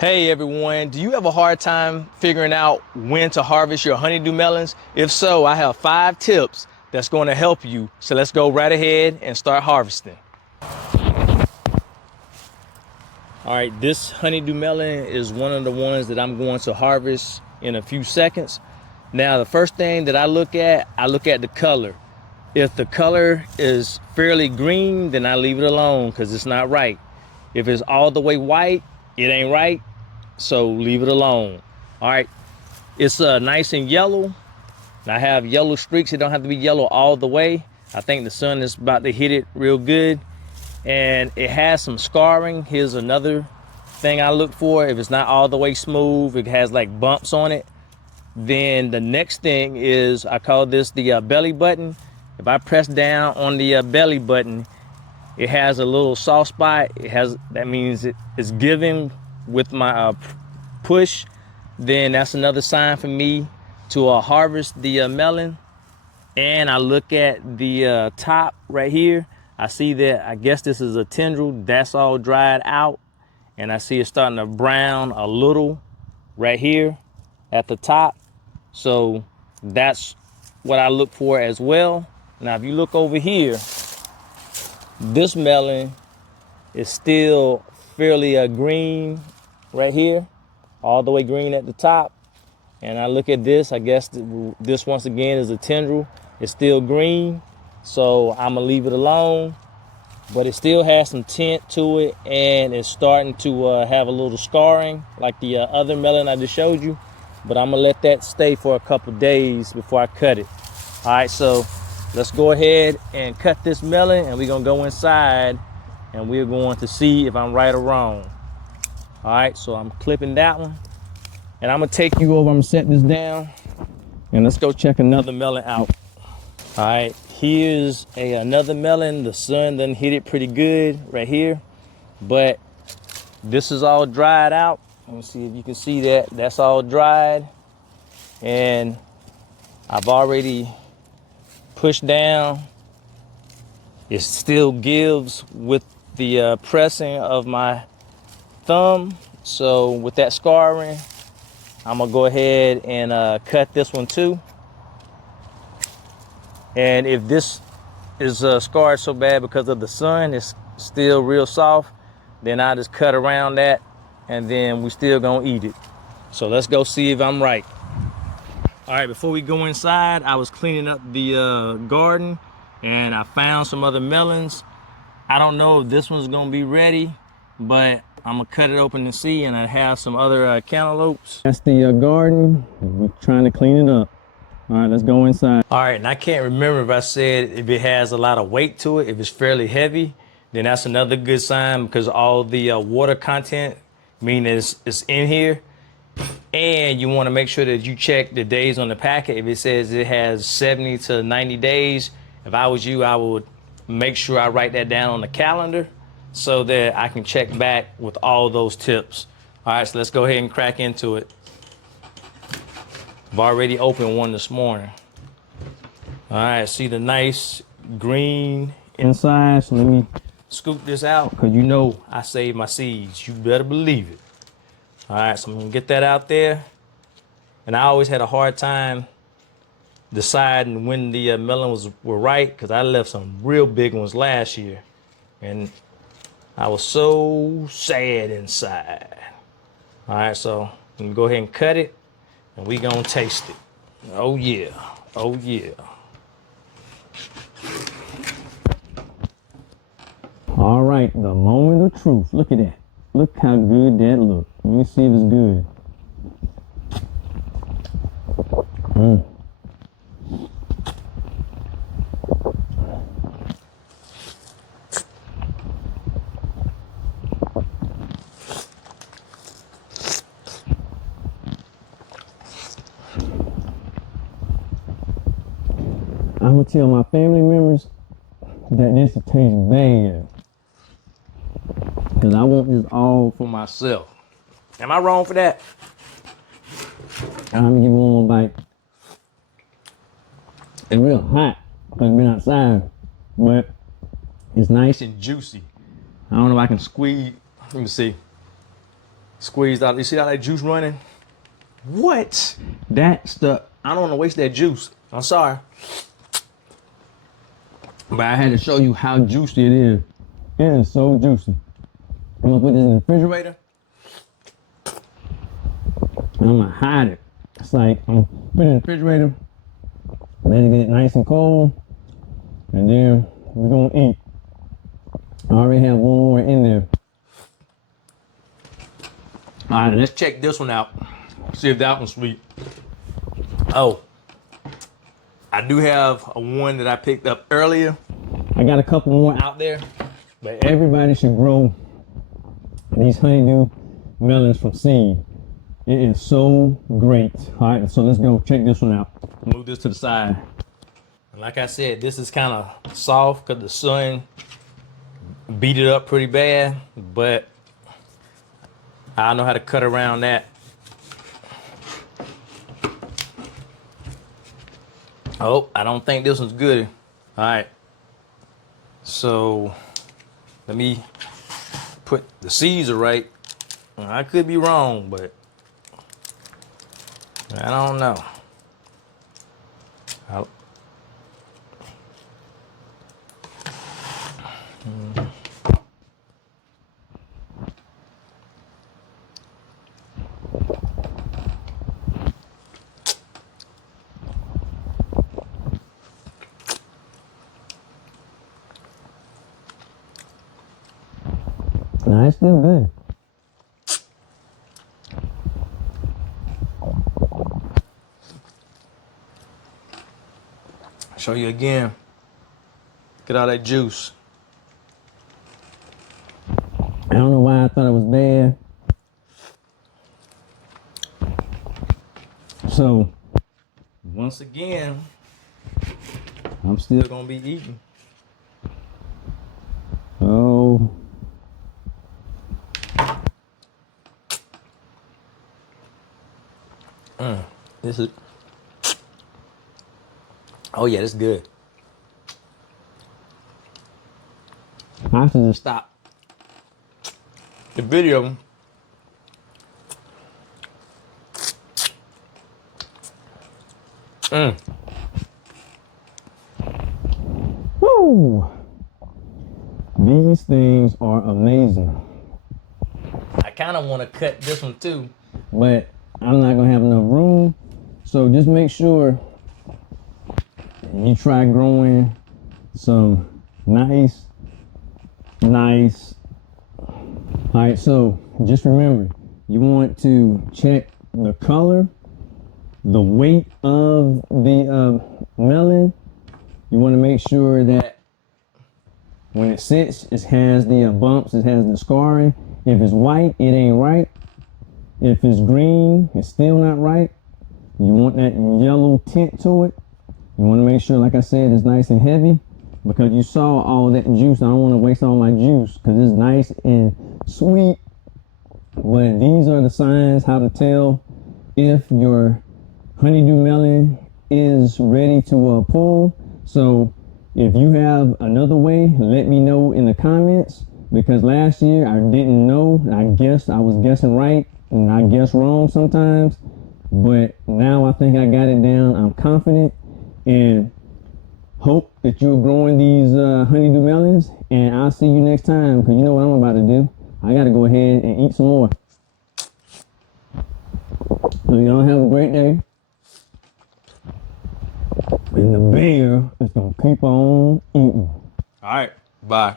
Hey everyone, do you have a hard time figuring out when to harvest your honeydew melons? If so, I have 5 tips that's going to help you. So let's go right ahead and start harvesting. All right, this honeydew melon is one of the ones that I'm going to harvest in a few seconds. Now, the first thing that I look at the color. If the color is fairly green, then I leave it alone because it's not right. If it's all the way white, it ain't right. So leave it alone. All right, it's nice and yellow. And I have yellow streaks. It don't have to be yellow all the way. I think the sun is about to hit it real good. And it has some scarring. Here's another thing I look for. If it's not all the way smooth, it has like bumps on it. Then the next thing is, I call this the belly button. If I press down on the belly button, it has a little soft spot. That means it's giving with my push. Then that's another sign for me to harvest the melon. And I look at the top right here. I see that, I guess this is a tendril that's all dried out, and I see it starting to brown a little right here at the top. So that's what I look for as well. Now if you look over here, this melon is still fairly green right here, all the way green at the top. And I look at this, I guess this once again is a tendril. It's still green, so I'm gonna leave it alone. But it still has some tint to it, and it's starting to have a little scarring like the other melon I just showed you. But I'm gonna let that stay for a couple days before I cut it. All right, so let's go ahead and cut this melon, and we're gonna go inside and we're going to see if I'm right or wrong. All right, so I'm clipping that one, and I'm gonna take you over. I'm gonna set this down, and let's go check another melon out. All right, here's another melon. The sun done hit it pretty good right here, but this is all dried out. Let me see if you can see that. That's all dried, and I've already pushed down. It still gives with the pressing of my thumb. So with that scarring, I'm gonna go ahead and cut this one too. And if this is scarred so bad because of the sun, it's still real soft, then I just cut around that, and then we still gonna eat it. So let's go see if I'm right. All right, before we go inside, I was cleaning up the garden, and I found some other melons. I don't know if this one's gonna be ready, but I'm gonna cut it open and see, and I have some other cantaloupes. That's the garden. We're trying to clean it up. All right, let's go inside. All right, and I can't remember if I said if it has a lot of weight to it. If it's fairly heavy, then that's another good sign, because all the water content mean it's in here. And you want to make sure that you check the days on the packet. If it says it has 70 to 90 days, if I was you, I would make sure I write that down on the calendar so that I can check back with all those tips. All right, so let's go ahead and crack into it. I've already opened one this morning. All right, see the nice green inside. So let me scoop this out, because you know I save my seeds. You better believe it. All right, so I'm gonna get that out there. And I always had a hard time deciding when the melons were right, because I left some real big ones last year, and I was so sad inside. All right, so I'm gonna go ahead and cut it, and we gonna taste it. Oh yeah, oh yeah. All right, the moment of truth. Look at that. Look how good that looks. Let me see if it's good. I'm gonna tell my family members that this tastes bad, because I want this all for myself. Am I wrong for that? I'm gonna give one more bite. It's real hot because it's been outside, but it's nice and juicy. I don't know if I can squeeze. Let me see. Squeezed out. You see how that juice running? What? That's the. I don't want to waste that juice. I'm sorry. But I had to show you how juicy it is. It is so juicy. I'm gonna put this in the refrigerator. I'm gonna hide it. It's like I'm putting it in the refrigerator, let it get nice and cold, and then we're gonna eat. I already have one more in there. All right, let's check this one out. See if that one's sweet. Oh, I do have a one that I picked up earlier. I got a couple more out there, but everybody should grow these honeydew melons from seed. It is so great. All right, so let's go check this one out. Move this to the side. Like I said, this is kind of soft because the sun beat it up pretty bad, but I know how to cut around that. Oh, I don't think this one's good. All right. So let me put the seeds are right. I could be wrong, but I don't know. No, it's still good. Show you again. Get all that juice. I don't know why I thought it was bad. So, once again, I'm still gonna be eating. Oh. This is. Oh yeah, this is good. I have to just stop the video. Woo! These things are amazing. I kind of want to cut this one too, but I'm not gonna have enough room. So just make sure you try growing some nice. All right, so just remember, you want to check the color, the weight of the melon. You want to make sure that when it sits, it has the bumps, it has the scarring. If it's white, it ain't right. If it's green, it's still not right. You want that yellow tint to it. You want to make sure, like I said, it's nice and heavy, because you saw all that juice. I don't want to waste all my juice because it's nice and sweet. But these are the signs how to tell if your honeydew melon is ready to pull. So if you have another way, let me know in the comments, because last year I didn't know. I was guessing right and I guess wrong sometimes, but now I think I got it down. I'm confident and hope that you're growing these honeydew melons, and I'll see you next time, because you know what I'm about to do. I got to go ahead and eat some more. So y'all have a great day. And the bear is going to keep on eating. All right. Bye.